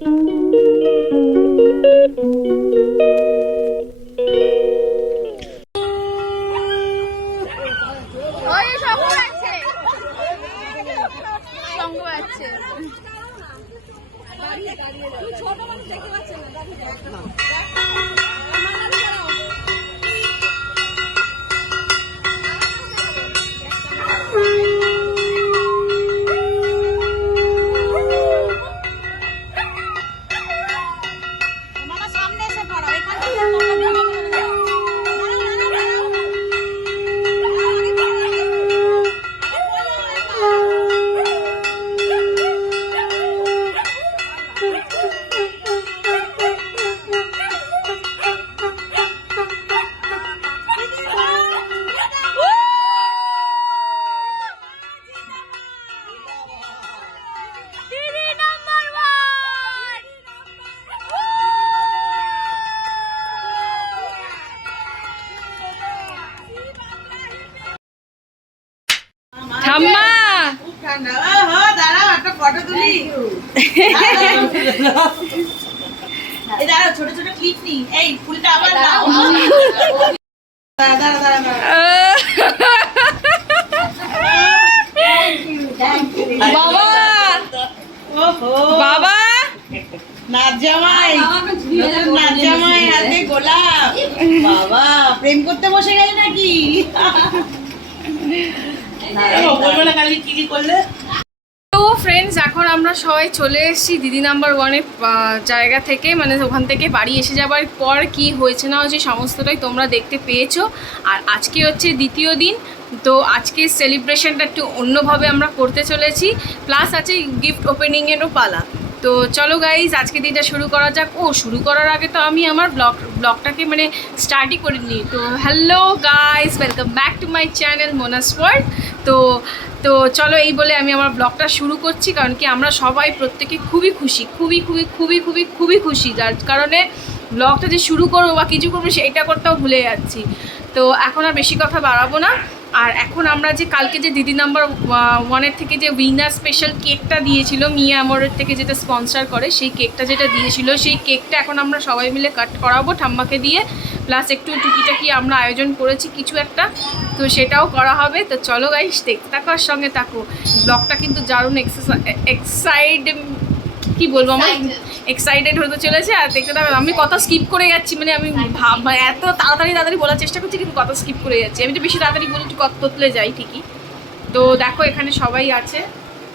ছোট ছোট ক্লিপ নি এই ফুলটা আবার দাও দাঁড়া দাঁড়া দাঁড়া বাবা ওহো বাবা নাচ জামাই হাতে গোলাপ বাবা প্রেম করতে বসে গেলে নাকি বলবে কালকে কি কি করলে। তো ফ্রেন্ডস, এখন আমরা সবাই চলে এসেছি দিদি নাম্বার 1-এর জায়গা থেকে, মানে ওখান থেকে বাড়ি এসে যাবার পর কি হয়েছে না হয়েছে সমস্তটাই তোমরা দেখতে পেয়েছো। আর আজকে হচ্ছে দ্বিতীয় দিন, তো আজকে সেলিব্রেশনটা একটু অন্যভাবে আমরা করতে চলেছি, প্লাস আছে গিফট ওপেনিংয়েরও পালা। তো চলো গাইজ, আজকে দিনটা শুরু করা যাক। শুরু করার আগে তো আমি আমার ব্লগটাকে মানে স্টার্টই করিনি। তো hello guys, welcome back to my channel Monas world. তো চলো এই বলে আমি আমার ব্লগটা শুরু করছি, কারণ কি আমরা সবাই প্রত্যেকে খুবই খুশি, খুবই খুশি, যার কারণে ব্লগটা যে শুরু করবো বা কিছু করবো সেইটা করতেও ভুলে যাচ্ছি। তো এখন আর বেশি কথা বাড়াবো না। আর এখন আমরা যে কালকে যে দিদি নাম্বার 1-এর থেকে যে উইনার স্পেশাল কেকটা দিয়েছিল, মিয়া আমরের থেকে যেটা স্পন্সর করে, সেই কেকটা যেটা দিয়েছিল, সেই কেকটা এখন আমরা সবাই মিলে কাট করাবো ঠাম্মাকে দিয়ে, প্লাস একটু টুকিটাকি আমরা আয়োজন করেছি কিছু একটা, তো সেটাও করা হবে। তো চলো গাইস, দেখতে থাকো আর সঙ্গে থাকো। ব্লগটা কিন্তু দারুণ কি বলবো, আমার এক্সাইটেড হতে চলেছে। আর দেখতে থাকো, আমি কথা স্কিপ করে যাচ্ছি, মানে আমি এত তাড়াতাড়ি বলার চেষ্টা করছি কিন্তু কথা স্কিপ করে যাচ্ছি। আমি তো বেশি তাড়াতাড়ি বলি, একটু কথা তোতলে যাই ঠিকই। তো দেখো এখানে সবাই আছে,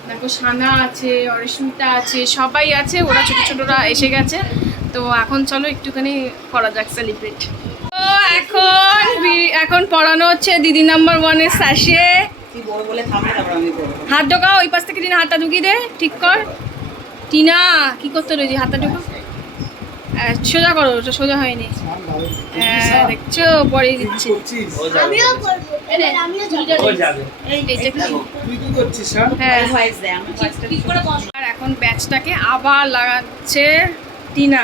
দেখো সানা আছে, অরিস্মিতা আছে, সবাই আছে, ওরা ছোটোরা এসে গেছে। তো এখন চলো একটুখানি করা যাক সেলিব্রেট। তো এখন পড়ানো হচ্ছে দিদি নাম্বার 1-এর স্যাশে। হাত ঢোকাও, ওই পাশ থেকে টিনা হাতটা ঢুকিয়ে দে, ঠিক কর। টিনা কি করতে রয়েছে, হাতটা ঢোকাও, সোজা করো, ওটা সোজা হয়নি। দেখছো, পরে দিচ্ছি। আর এখন ব্যাচটাকে আবার লাগাচ্ছে টিনা।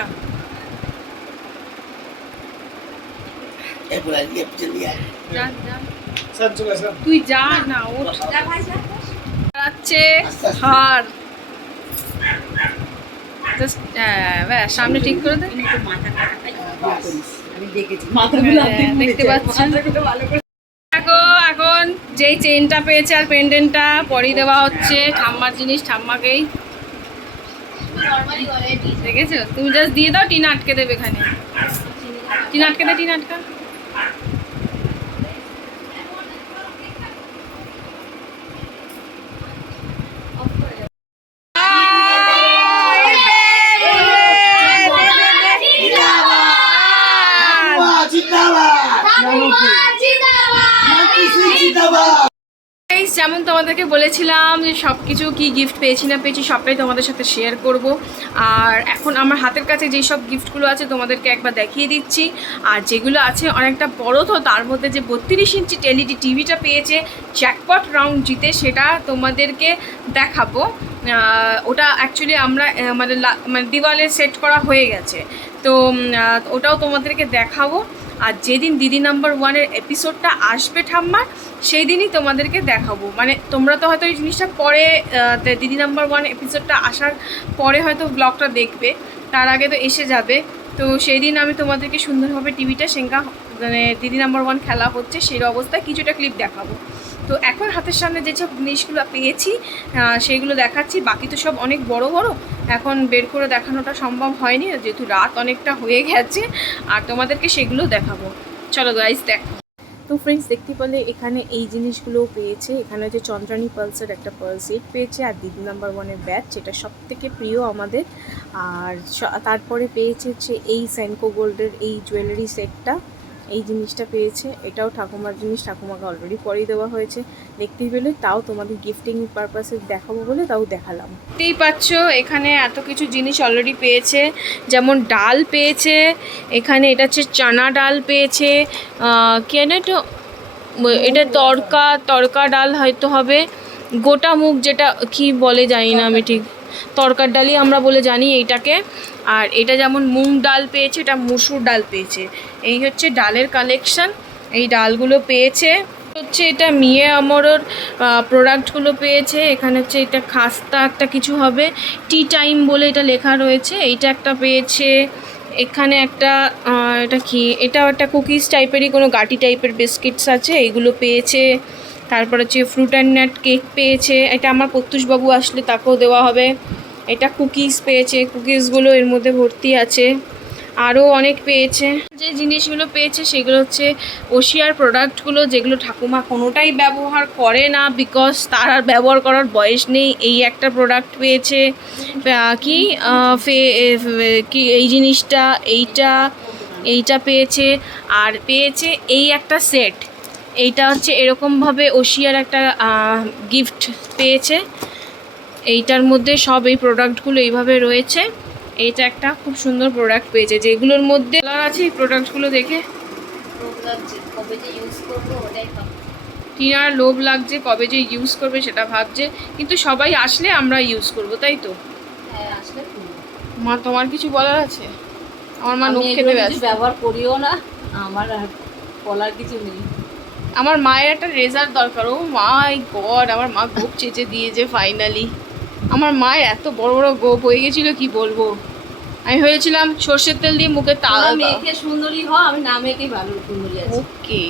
তুই যা না, ওঠাচ্ছে হার সামনে ঠিক করে দে, দেখতে পাচ্ছি। দেখো এখন যেই চেনটা পেয়েছে আর পেন্ডেন্টটা পরিয়ে দেওয়া হচ্ছে, ঠাম্মার জিনিস ঠাম্মাকেই, দেখেছো? তুমি জাস্ট দিয়ে দাও, টিনা আটকে দেবে এখানে, টিনা আটকে দে, টিনা আটকা। যেমন তোমাদেরকে বলেছিলাম যে সব কিছু কী গিফট পেয়েছি না পেয়েছি সবটাই তোমাদের সাথে শেয়ার করব। আর এখন আমার হাতের কাছে যেই সব গিফটগুলো আছে তোমাদেরকে একবার দেখিয়ে দিচ্ছি। আর যেগুলো আছে অনেকটা বড়, তো তার মধ্যে যে 32 ইঞ্চি এলইডি টিভিটা পেয়েছে জ্যাকপট রাউন্ড জিতে, সেটা তোমাদেরকে দেখাবো। ওটা অ্যাকচুয়ালি আমরা মানে দিওয়ালে সেট করা হয়ে গেছে, তো ওটাও তোমাদেরকে দেখাবো। আর যেদিন দিদি নাম্বার 1-এর এপিসোডটা আসবে ঠাম্মার, সেই দিনই তোমাদেরকে দেখাবো। মানে তোমরা তো হয়তো এই জিনিসটা পরে দিদি নাম্বার 1 এপিসোডটা আসার পরে হয়তো ব্লগটা দেখবে, তার আগে তো এসে যাবে। তো সেই দিন আমি তোমাদেরকে সুন্দরভাবে টিভিটা সেঙ্কা মানে দিদি নাম্বার 1 খেলা হচ্ছে সেই অবস্থায় কিছুটা ক্লিপ দেখাবো। তো এখন হাতের সামনে যেসব জিনিসগুলো পেয়েছি সেইগুলো দেখাচ্ছি। বাকি তো সব অনেক বড় বড়, এখন বের করে দেখানোটা সম্ভব হয়নি যেহেতু রাত অনেকটা হয়ে গেছে, আর তোমাদেরকে সেগুলো দেখাবো। চলো গাইস দেখো। তো ফ্রেন্ডস, দেখতে পেলে এখানে এই জিনিসগুলোও পেয়েছে। এখানে হচ্ছে চন্দ্রানী পালসের একটা পালস সেট পেয়েছে, আর দিদি নাম্বার 1-এর ব্যাচ, যেটা সব থেকে প্রিয় আমাদের। আর তারপরে পেয়েছে হচ্ছে এই সেনকো গোল্ডের এই জুয়েলারি সেটটা, এই জিনিসটা পেয়েছে। এটাও ঠাকুমার জিনিস, ঠাকুমাকে অলরেডি পরিয়ে দেওয়া হয়েছে। দেখতেই পেলে, তাও তোমাদের গিফটিং পারপাসে দেখাবো বলে তাও দেখালাম। দেখতেই পাচ্ছ এখানে এত কিছু জিনিস অলরেডি পেয়েছে, যেমন ডাল পেয়েছে এখানে, এটা হচ্ছে চানা ডাল পেয়েছে, কেন এটা তড়কা ডাল হয়তো হবে, গোটা মুগ যেটা কি বলে জানি না আমি ঠিক, তরকার ডালই আমরা বলে জানি এইটাকে। আর এটা যেমন মুগ ডাল পেয়েছে, এটা মুসুর ডাল পেয়েছে। এই হচ্ছে ডালের কালেকশন, এই ডালগুলো পেয়েছে। হচ্ছে এটা মিয়ে আমরোর প্রোডাক্টগুলো পেয়েছে। এখানে হচ্ছে এটা খাস্তা একটা কিছু হবে, টি টাইম বলে এটা লেখা রয়েছে, এইটা একটা পেয়েছে। এখানে একটা এটা কি, এটাও একটা কুকিজ টাইপেরই কোনো গাটি টাইপের বিস্কিটস আছে, এইগুলো পেয়েছে। তারপর হচ্ছে ফ্রুট অ্যান্ড নাট কেক পেয়েছে, এটা আমার প্রত্যুষবাবু আসলে তাকেও দেওয়া হবে। এটা কুকিজ পেয়েছে, কুকিজগুলো এর মধ্যে ভর্তি আছে। আরও অনেক পেয়েছে। যে জিনিসগুলো পেয়েছে সেগুলো হচ্ছে ওশিয়ার প্রোডাক্টগুলো, যেগুলো ঠাকুমা কোনোটাই ব্যবহার করে না, বিকজ তার আর ব্যবহার করার বয়স নেই। এই একটা প্রোডাক্ট পেয়েছে, কি এই জিনিসটা, এইটা পেয়েছে। আর পেয়েছে এই একটা সেট, এইটা হচ্ছে এরকমভাবে ওশিয়ার একটা গিফট পেয়েছে। এইটার মধ্যে সব এই প্রোডাক্টগুলো এইভাবে রয়েছে। এইটা একটা খুব সুন্দর প্রোডাক্ট পেয়েছে, যেগুলোর মধ্যে কালার আছে। এই প্রোডাক্টগুলো দেখে টিনার লোভ লাগছে, কবে যে ইউজ করবে সেটা ভাবছে, কিন্তু সবাই আসলে আমরা ইউজ করব, তাই তো? মা, তোমার কিছু বলার আছে? আমার মা নখ খেতে ব্যবহার করিও না, আমার আর বলার কিছু নেই। আমার মায়ের একটা রেজার দরকার। ও মাই গড, আমার মা গোপ চেঁচে দিয়েছে ফাইনালি। আমার মায়ের এত বড় বড় গোপ হয়ে গেছিল কি বলবো। আমি ভেবেছিলাম সর্ষের তেল দিয়ে মুখে মেখে সুন্দরী হয়, আমি না মেখেই ভালো সুন্দরী আছি। ওকে,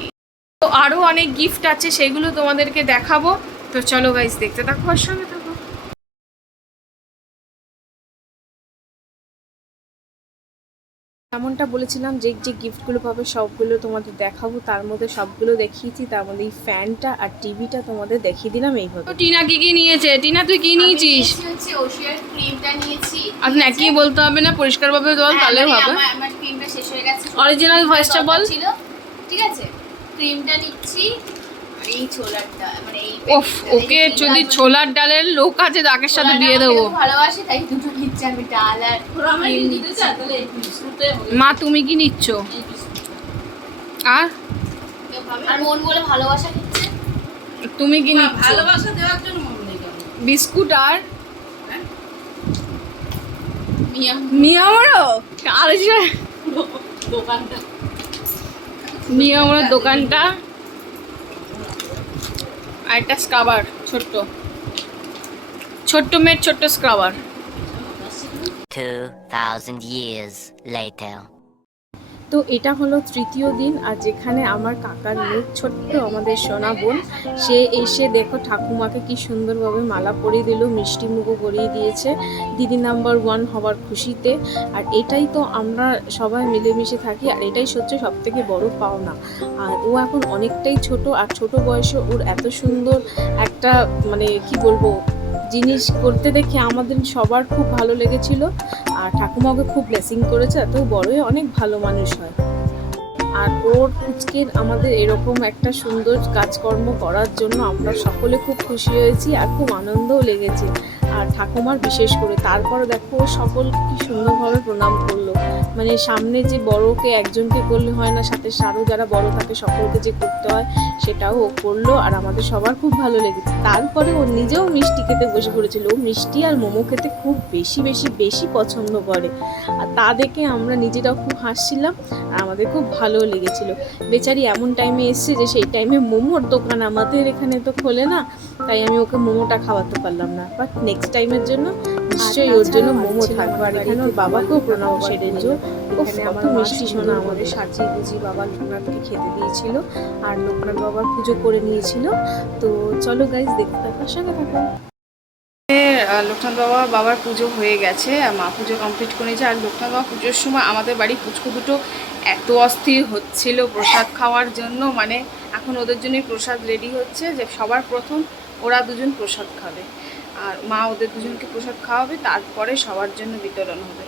তো আরও অনেক গিফট আছে, সেগুলো তোমাদেরকে দেখাবো। তো চলো গাইস, দেখতে থাকো আর সঙ্গে থাকো। এমনটা বলেছিলাম যে যে গিফটগুলো পাবে সবগুলো তোমাদের দেখাবো, তার মধ্যে সবগুলো দেখিয়েছি। তার মধ্যে এই ফ্যানটা আর টিভিটা তোমাদের দেখিয়ে দিলাম এইভাবে। তো টিনা কি নিয়েছে? টিনা তুই কি নিয়েছিস? ওশিয়ার ক্রিমটা নিয়েছি। আর নাকি বলতে হবে না, পরিষ্কারভাবে বল, তাহলে হবে। আমার ক্রিমটা শেষ হয়ে গেছে, অরিজিনাল ভয়েসটা বল। ঠিক আছে, ক্রিমটা নিচ্ছি। আর এই ছোলারটা, মানে এই ওকে যদি ছোলার ডালের লোক আছে তাকের সাথে বিয়ে দেবো। ভালোবাসি তাই দুটো নিচ্ছি আমি, ডাল আর ক্রিম নিচ্ছি। মা, তুমি কি নিচ্ছ? আর মন বলে ভালোবাসা নিচ্ছে। তুমি কি নিচ্ছ? ভালোবাসা দেওয়ার জন্য মন নেই। বিস্কুট আর মিয়ামরো আর দোকানটা, মিয়ামরোর দোকানটা। আর একটা স্ক্রাবার, ছোট্ট মেয়ের ছোট্ট স্ক্রাবার। 2000 years later. তো এটা হলো তৃতীয় দিন, আর যেখানে আমার কাকার মেয়ে ছোট্ট আমাদের সোনা বোন, সে এসে দেখো ঠাকুমাকে কি সুন্দরভাবে মালা পরিয়ে দিল, মিষ্টি মুখও পরিয়ে দিয়েছে দিদি নাম্বার 1 হওয়ার খুশিতে। আর এটাই তো আমরা সবাই মিলেমিশে থাকি, আর এটাই হচ্ছে সব থেকে বড় পাওনা। আর ও এখন অনেকটাই ছোট, আর ছোট বয়সে ওর এত সুন্দর একটা মানে কি বলবো জিনিস করতে দেখে আমাদের সবার খুব ভালো লেগেছিল। আর ঠাকুমাকে খুব ব্লেসিং করেছে, এত বড়ই অনেক ভালো মানুষ হয়। আর ওর পুচকের আমাদের এরকম একটা সুন্দর কাজকর্ম করার জন্য আমরা সকলে খুব খুশি হয়েছি, আর খুব আনন্দও লেগেছে। আর ঠাকুমার বিশেষ করে তারপরে দেখো সকল কি সুন্দরভাবে প্রণাম করলো। মানে সামনে যে বড়কে একজনকে করলে হয় না, সাথে আরও যারা বড় থাকে সকলকে যে করতে হয় সেটাও ও করলো, আর আমাদের সবার খুব ভালো লেগেছে। তারপরে ও নিজেও মিষ্টি খেতে বসে পড়েছিল। ও মিষ্টি আর মোমো খেতে খুব বেশি পছন্দ করে, আর তা দেখে আমরা নিজেরাও খুব হাসছিলাম। আর আমাদের খুব ভালোও লেগেছিল। বেচারি এমন টাইমে এসছে যে সেই টাইমে মোমোর দোকান আমাদের এখানে তো খোলে না, তাই আমি ওকে মোমোটা খাওয়াতে পারলাম না। বাট নেক্সট টাইমের জন্য নিশ্চয়ই ওর জন্য মোমো থাকবে। আর এখানে ওর বাবাকেও প্রণাম সেরে নিও। এখানে আমার মিষ্টি সোনা আমাদের সাজিয়ে গুজিয়ে বাবা লোকনাথকে খেতে দিয়েছিল, আর লোকনাথ বাবার পুজো করে নিয়েছিল। তো চলো গাইজ দেখতে থাকার সঙ্গে থাকো। লোকনাথ বাবার পুজো হয়ে গেছে, আর মা পুজো কমপ্লিট করে নিয়েছে। আর লোকনাথ বাবা পুজোর সময় আমাদের বাড়ি পুচকু দুটো এত অস্থির হচ্ছিল প্রসাদ খাওয়ার জন্য, মানে এখন ওদের জন্যই প্রসাদ রেডি হচ্ছে, যে সবার প্রথম ওরা দুজন প্রসাদ খাবে, আর মা ওদের দুজনকে প্রসাদ খাওয়াবে, তারপরে সবার জন্য বিতরণ হবে।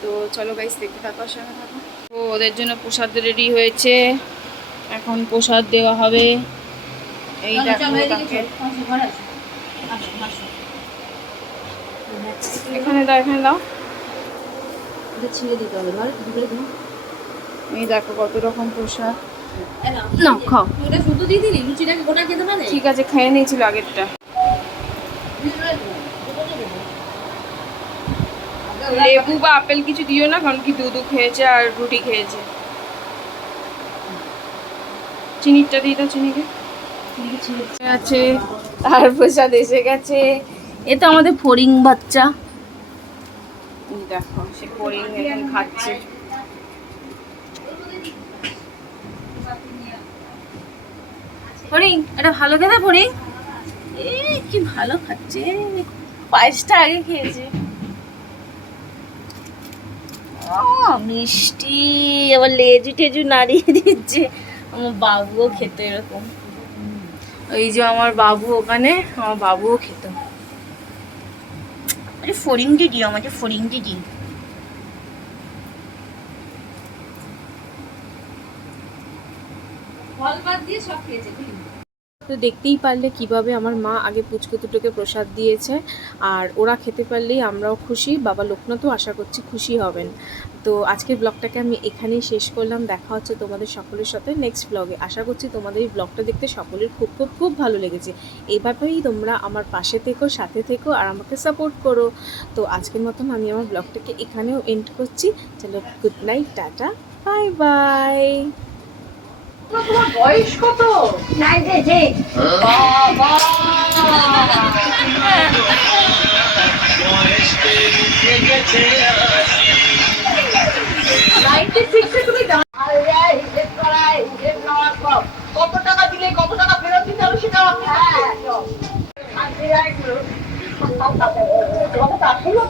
তো চলো গাইস দেখতে থাকার সঙ্গে থাকো। তো ওদের জন্য প্রসাদ রেডি হয়েছে, এখন প্রসাদ দেওয়া হবে। এই দেখো তাকে এখানে দাও, এখানে দাও, ছিঁড়ে দিতে হবে। ধর দুপুরে দাও। এই দেখো কত রকম প্রসাদ। না খাও, ওটা শুধু দিয়ে দিলি, লুচিটাকে গোটা খেতে পারে। ঠিক আছে, খেয়ে নিয়েছিল আগেরটা। লেবু বা আপেল কিছু দিও না, কারণ কি দুধ খেয়েছে আর রুটি খেয়েছে। চিনিটা দিয়ে দাও, চিনিকে আছে। আর প্রসাদ এসে গেছে। এ তো আমাদের ফড়িং বাচ্চা। দেখো সে ফড়িং এখন খাচ্ছে। ফড়িং এটা ভালো খেতে ফড়িং। এ কি ভালো খাচ্ছে, পায়েসটা আগে খেয়েছে। ও মিষ্টি, আবার লেজু টেজু নাড়িয়ে দিচ্ছে। আমার বাবুও খেত এরকম। এই যে আমার বাবু ওখানে, আমার বাবুও খেত। আরে ফড়িং দিদি, আমাদের ফড়িং দিদি। ফল বাদ দিয়ে সব খেয়েছে। তো দেখতেই পারলে কিভাবে আমার মা আগে পুচকু দুটোকে প্রসাদ দিয়েছে, আর ওরা খেতে পারলেই আমরাও খুশি, বাবা লোকনাথও আশা করছি খুশি হবেন। তো আজকের ব্লগটাকে আমি এখানেই শেষ করলাম। দেখা হচ্ছে তোমাদের সকলের সাথে নেক্সট ব্লগে। আশা করছি তোমাদের এই ব্লগটা দেখতে সকলের খুব খুব খুব ভালো লেগেছে। এইভাবেই তোমরা আমার পাশে থেকো, সাথে থেকো, আর আমাকে সাপোর্ট করো। তো আজকের মতন আমি আমার ব্লগটাকে এখানেও এন্ড করছি। চলো, good night, tata, bye bye. তোমার বয়স কত? নাই যে বাবা কত টাকা দিলে কত টাকা ফেরত দিতে হবে সেটাও আপনি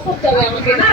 করতে হবে আমাকে না।